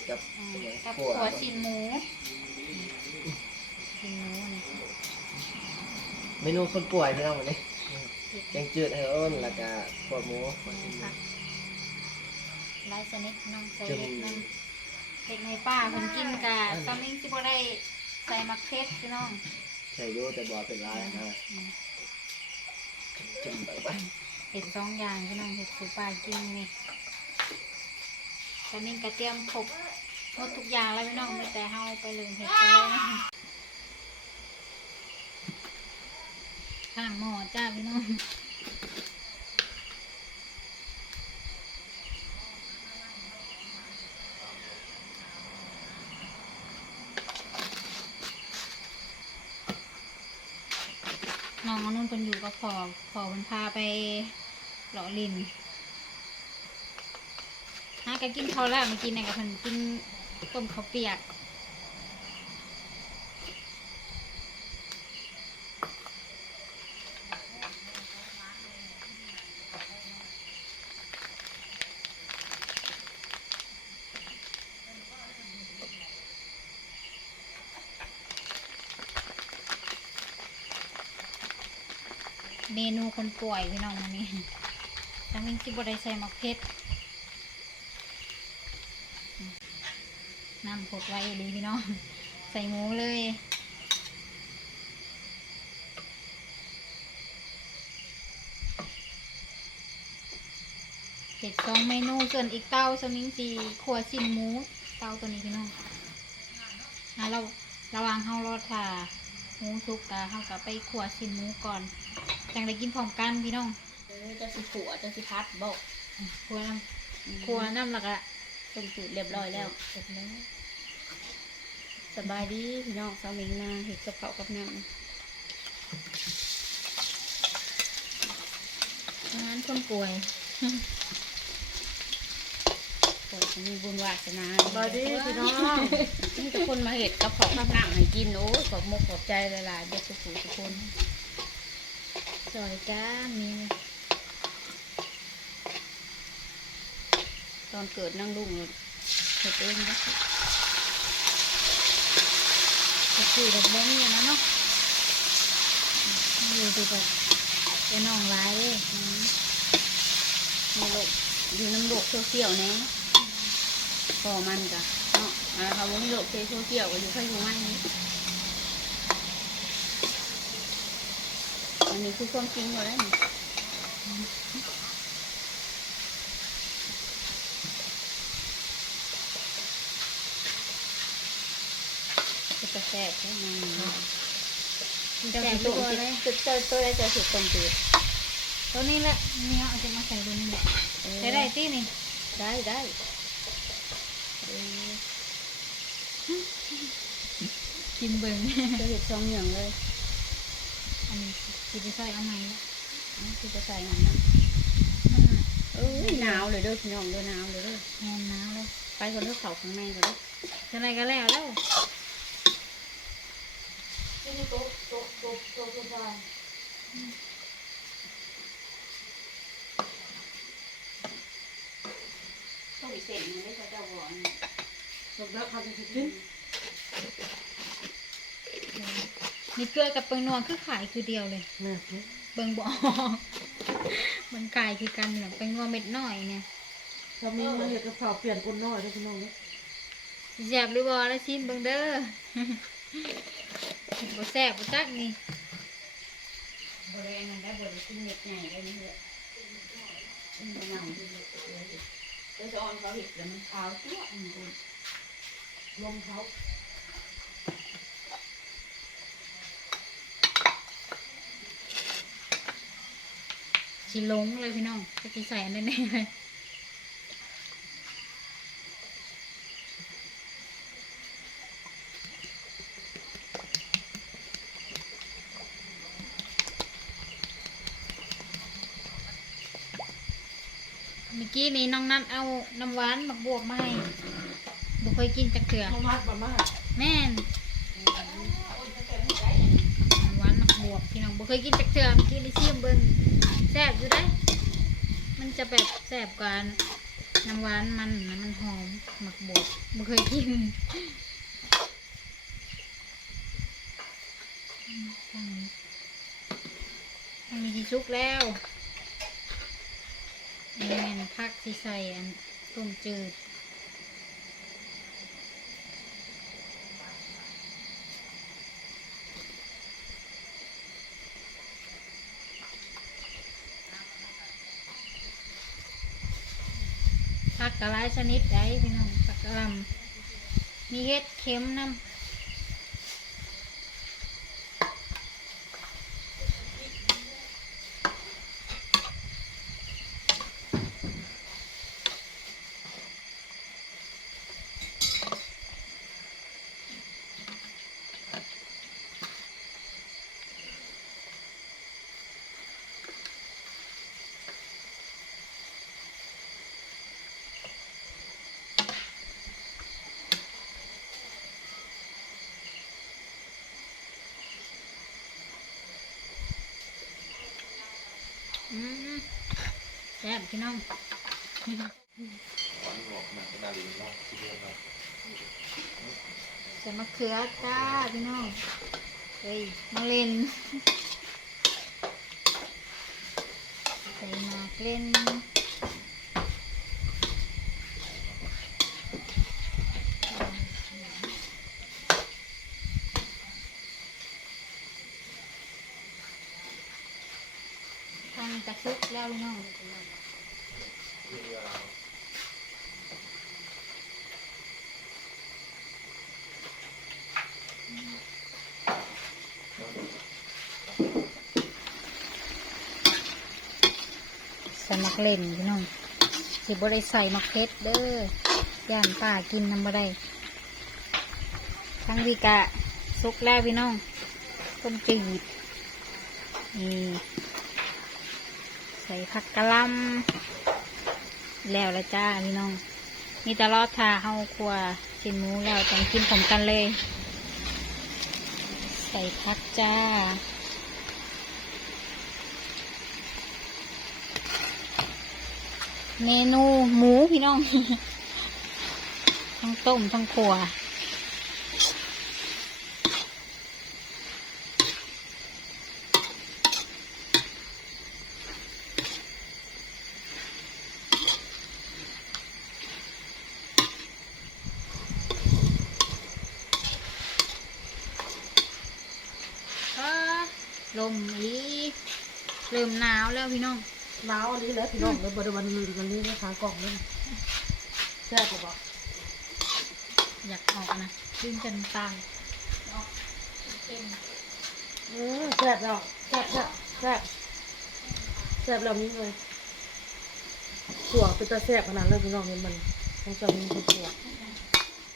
กงจืดกับอืมเนี่ยกับขั่ขัวชิ้นหมูชิ้นหมูนี่เมนูคนป่วยพี่น้องวันนี้แกงจืดให้อ้นแล้วก็ขั่วหมูขั่วชิ้นหมูหลายชนิดพี่น้องใส่จุ่มเห็ดนั่นเห็ดในป้าเพิ่นกินกะตอนนี้สิบ่ได้ใส่มักเทศพี่น้อง ใส่อยูแต่บ่เป็นลายนะอืมจุ่มไปไปเห็ดสองอย่างพี่น้องเห็ดสูป้ากินนี่ตอนนี้กระเตรียมครบหม ดทุกอย่างแล้วพี่น้องมีแต่เฮาไปลืมเห็ดไปแล้วข้างหม้อจ้าพี่น้องน้องนุ่นเป็นอยู่กับพอพอมันพาไปหล่อลินหากันกินข้าวแล้วมากินเนี่ยกับเพิ่นกิน ต้มข้าวเปียกเมนูคนป่วยพี่น้องวันนี้น้ำมิงจิบได้ใส่มักเพช น้ำผดไว้ดีพี่น้อง ใส่หมูเลยเห็ดสองเมนูส่วนอีกเต้าสมิงสีขัวชินหมูเต้าตัวนี้พี่น้องอะเราระหวังเฮารอถ่าหมูสุกกะเฮากะไปขัวชินหมูก่อนจังได้กินพร้อมกันพี่น้องเออจะสิผัวจะสิพัดบอกครัวน้ำครัวน้ำและกะต้มจืดเรียบร้อยแล้วเสร็จแล้ว สบายดีพี่น้องสาวมิงนาเห็ดกะเพรากับน้งานคนป่วยำปล่อยจะมีบุญวาสนาสบายดีพี่น้องนี่ทุกคนมาเห็ดกะเพรากับน้ำให้กินโอ้ยขอบมกขอบใจหลายๆเด็กสุขุทุกคนซอยจ้ามีตอนเกิดนั่งลุงเลยเห็ดเองนะ ก็คือแบบบ่มีอะนะเนาะอยู่ที่แบบเป็นน้องร้ายเลยอืมในโลกอยู่น้ำโลกโซเชียลแน่พอมันกะเนาะอ่าเขาบอกมีโลกโซเชียลก็อยู่แค่อยู่มันนี้อันนี้คือความจริงหมดแล้วนี่ แซ่บใช่ไหมแต่แต่ตัตัววเลยตัวตัวตัวได้จะสุดตรงจืดตัวนี้แหละเนี่ยเอาจะมาใส่ตัวนี้แหละใช้ได้ที่นี่ได้ได้เออกินเบิ่งจะเห็ดซองเหนียงเลย อันนี้สิไปใส่เอาไหมละเอาคือจะใส่งานนั้นมันเอ้ยหนาวเลยเด้อพี่น้องเด้อหนาวเลยเด้อแห้งหนาวเลย ไปคนเด้อเขาข้างในก็ได้อจะอะไรก็แล้วแล้ว ต้องเสร็จมันได้เขาจะวอนสมแล้วเขาจะกินมีเกลือกับเปิงนวลคือขายคือเดียวเลยแม่เบิงบอกมันกายคือกันเหลืองเป็นงัวเม็ดน้อยเนี่ยถ้ามีมันเห็ดกระเพราเปลี่ยนคนน้อยนะพี่น้องเนี่ยแซ่บหรือบ่แล้วชิมเบิงเด้อ บ่แซ่บบ่จักนี่บริเวณนั้นได้บริเวณเม็ดใหญ่ได้นี่เลยอืมหนาวดีเลยเดี๋ยวจะออนเขาเห็ดแล้วมันขาวตัวอืมคุณลมเขาสิลงเลยพี่น้องจะสิใส่อันนั้นแน่เลย นี้น้องนัดเอาน้ำหวานหมักบวบมาให้บ่เคยกินจักเถื่อเขามัดประมาณแม่นหวานหมักบวบพี่น้องบ่เคยกินจักเทื่อเมื่อกี้ได้ชิมเบิ่งแซ่บอยู่ได้มันจะแบบแซ่บกว่าน้ำหวานมันนะมันหอมหมักบดไม่เคยกินอืมทางนี้ทางนี้ที่ชุกแล้วอัน นี้เป็นผักที่ใส่อันต้มจืดผักกะหลายชนิดได้พี่น้องผักกะลำมีเห็ดเข็มน้ำ ซ่บพี่น้องใส่มะเขือจ้าพี่น้อง เฮ้ยมาเล่นใส่มาเล่นทางกระซุกแล้วพี่น้อง มักเล่นพี่น้องสิบ่ได้ใส่มักเพชรเด้อย่านป้ากินน้ำบ่ได้ทั้งวิกะสุกแล้วพี่น้องต้มจืดนี่ใส่ผักกะล่ำแล้วละจ้าพี่น้องมีแตลอดทาเฮาครัวกินหมูแล้วต้องกินพร้อมกันเลย ใส่ผักจ้า เมนูหมูพี่น้อง ทั้งต้มทั้งขัวลมอีเริ่มหนาวแล้วพี่น้อง หนาวอันนี้แหละพี่น้องเลยบริวันลืนวันนี้นะคะกล่องนึงแซ่บกว่าอยากออกนะดึงกันตางออกเค็มอืมแซ่บแล้วแซ่บแซ่บแซ่บแซ่บแล้วมีเลยถั่วเป็นตาแซ่บขนาดเลยพี่น้องเห็นมันต้องจะมีเป็นถั่ว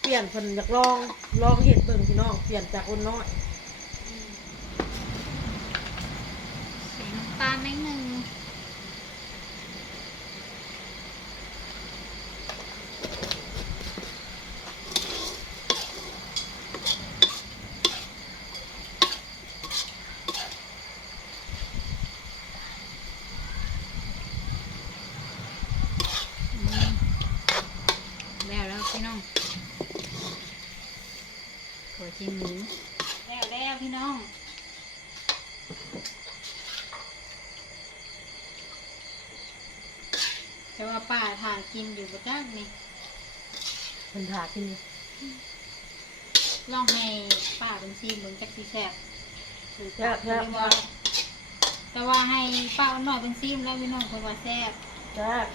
เปลี่ยนเพิ่นอยากลองลองเห็ดเบิ่งพี่น้องเปลี่ยนจากอ้นน้อยใส่น้ำตาลนิดนึง อืมแล้วแล้วพี่น้อง หัวจิ้มหมูแล้วแล้วพี่น้องแต่ว่าป้าทานกินอยู่บ่จักนี่เพิ่นถากินลองให้ป้าเป็นซีมเบิ่งจักสิแซ่บแซ่บแซ่บแต่ว่าให้ป้าเอาหน่อยเป็นซีมแล้วพี่น้องคนว่าแซ่บแซ่บ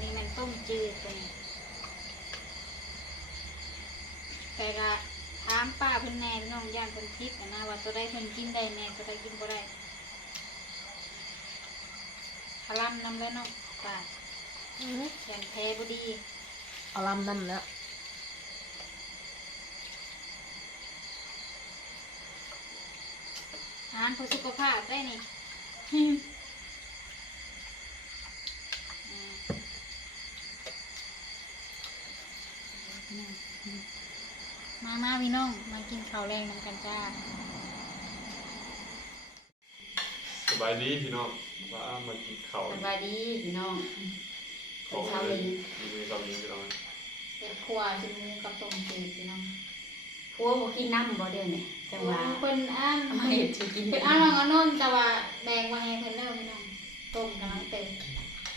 นี่มันต้มจืดไปแต่ก็ถามป้าเพิ่นแหน่พี่น้องย่านเพิ่นทิ พย์นะว่าตัวใดเพิ่นกินได้แหน่ตัวใดกินบ่ได้พลัมนำแล้วเนาะป้าอื้อหือแขนแพ้บ่ดีเอาลำน้ำแล้วอาหารเพื่อสุขภาพได้นี่อ่ามามาพี่น้อง มากินข้าวแรงนำกันจ้า ส บายดีพี่น้องว่ามากินข้าวสบายดีพี่น้องของเช้าเลเลยยมีสามีพี่น้องเป็นครัวชิ้นหมูกับต้มจืดพี่น้องพัวบ่กินน้ำบ่เดียวนี่จังหวะเป็นอันเอามาเห็ดสิกินเป็นอันของอันนู้นแต่ว่าแบ่งมาให้เพิ่นเด้อพี่น้องต้มกำลังเต็ม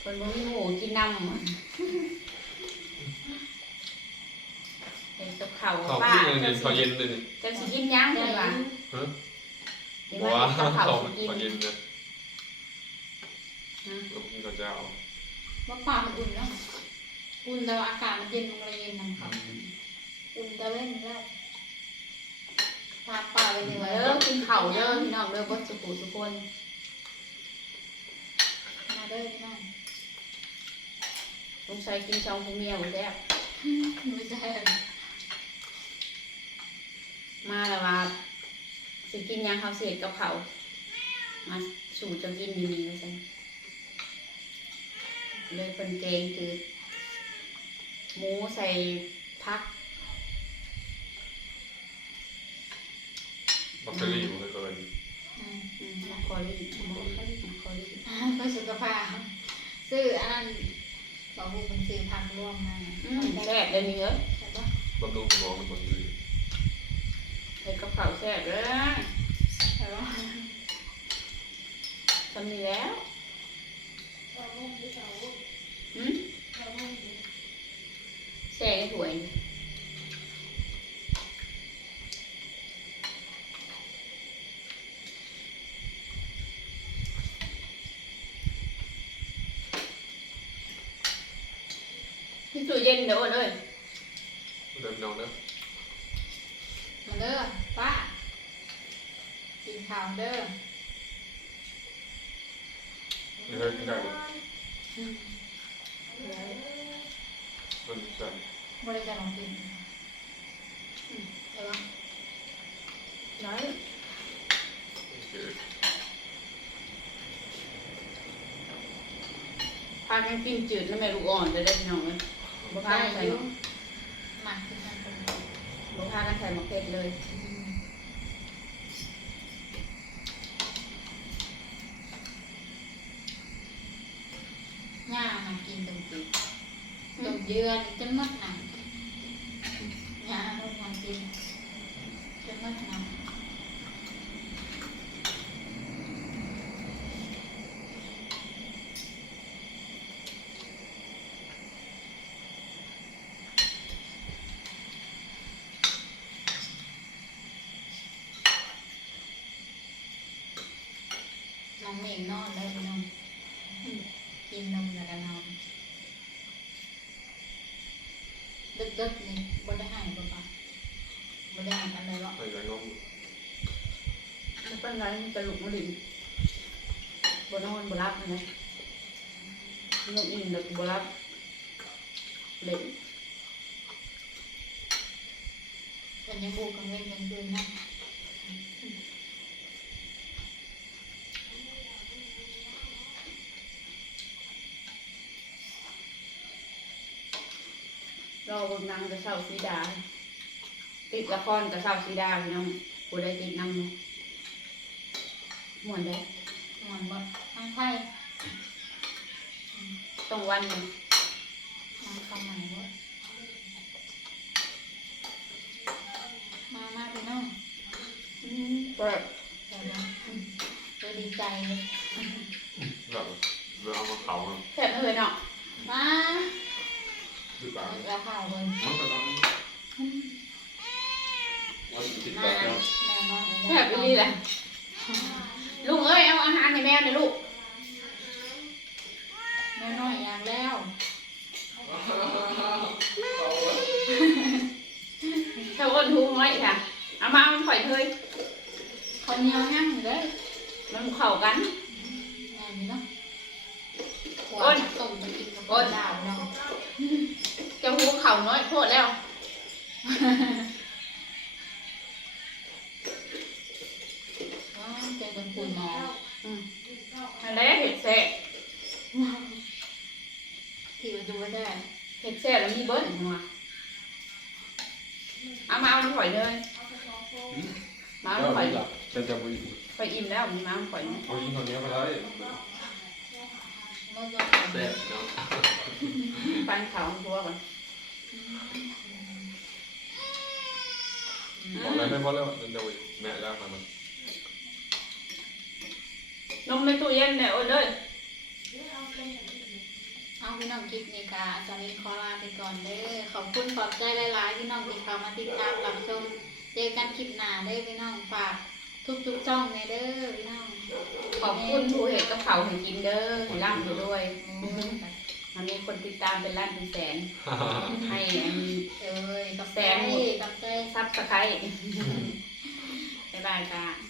เพิ่นบ่มีหมูกินน้ำอะเห็ดกับข้าวข้าวป้าพี่ยังเย็นข้าวเย็นเลยนี่จะสิกินหยังเดี๋เพิ่ยวนว่าฮะเดี๋ยวว้าว่าเห็ดกับข้าวข้าวสิกินข้าวเย็นนะนะ ลูกกินข้าวเจ้าว่าปลามันอุ่นเนาะอุ่นแต่ว่าอากาศมันเย็นลงเลยเย็นนะครับอุ่นแต่เว้นแล้วทาปลาไปเลยเด้อกินข้าเด้อพี่น้องเด้อบ่สุขุทุกคนมาเด้อพี่น้องสงสัยกินสองผู้เมียบ่แซ่บไม่ใช่มาแล้วว่าสิกินยังข้าเสร็จกับข้ามาสู่จะกินอยู่นี่ว่าซั่ เลยเพิ่นแกงคือหมูใส่ผักบักเตอรี่มันเกินอืมอืมมะกอรี่มะกอรี่มะกอรี่อ่าเพื่อสุขภาพซื้ออันนั้นบอกว่าเป็นซื้อพันร่วมมาอืมแซ่บเลยมีเยอะใช่ปะบำรุงสมองมันคนดีเห็ดกับข้าวแซ่บเลยใช่ปะทำนี่แล้วอืม แช่ในถ้วยนี่ที่ตู้เย็นเดี๋ยวอ้นเอ้ยเดินพี่น้องเด้อมาเด้อป้ากินข้าวเด้อไม่เคยกินได้เลย อืม มันจะ บริจาคของกินอืมใช่ปะน้อยเกิดพากันกินจืดแล้วแม่ลูกอ่อนจะได้พี่น้องเลยบ่พาได้กันใส่อยุ่หมักกินกันเป็นบ่พากันใส่มะเขือเลยอืมย่ามากินตรงตีตรงเยือนจะมัดหนังย่าลูกมากินจะมัดหนัง นอนอนเลยพี่น้องกินนมแล้วก็นอนดึกๆนี่บ่ได้หายบ่ปะบ่ได้หายกันเลยหรอกไม่ใช่งงมันเป็นไรมันจะลุกมาดิบ่นอนบ่รับนะนอนอิ่มแล้วก็บ่รับเล่นเป็นยังบูกังเว้นกันคืนนะ รอเบนหนังกับเศร้าสีดา ติดละครกับเศร้าสีดาพี่น้องกูได้ติดนำเนาะม่วนได้หมอนบ่ทางไทยต้องวันหนึงทางคำใหม่บ่มามาพี่น้องอืมเปิดเดี๋ยวนะอืมเดี๋ยวดีใจเลยแบบเราเอามาเผามันแซ่บเลยเนาะมา ดีกว่าราคาเบิ่งมันก็ต้องวันติดมาต่อแม่แล้วนอนแซ่บไปนี่แหละลุงเอ้ยเอาอาหารให้แมวหน่อยลูกแม่น้อยอย่างแล้วเจ้าอ้นทูน้อยค่ะเอามามันข่อยเทยคนเหนียวยั่งอยู่เลยมันเข้ากันแม่นี่เนาะหัวอ้นต้มจะกินกับอ้นดาว เนาะเจ้าหูเข่าน้อยโทษแล้ว อ๋อเจอคนคุยหมออืมอันแรกเห็ดแซ่บที่มันดูไม่ได้เห็ดแซ่บแล้วมีเบิ้ลหัวเอามาเอาหน่อยเลยมาเอาหน่อยจะจะไปไปอิ่มแล้วมีมาเอาหน่อยนะเอายิงคนนี้ไปเลยมันก็แซ่บเนาะ ปันเขาทัวก่อน บอกแล้วไม่พอแล้วจะจะไปแม่แล้วมันนมในตู้เย็นเนี่ยโอ้ยเลยเอาพี่น้องคลิปนี้ค่ะตอนนี้ขอลาไปก่อนเด้อขอบคุณขอบใจหลายๆพี่น้องที่เข้ามาติดตามรับชมเจอกันคลิปหน้าเด้อพี่น้องฝากทุกๆช่องในเด้อพี่น้องขอบคุณผู้เห็ดกับเขาให้กินเด้อให้ร่ำด้วย มันมีคนติดตามเป็นล้านเป็นแสน ให้อันเอ้ยกับแซแซมมหมดกับใจซับสไครต์บ๊ายบายจ้าสวัสดี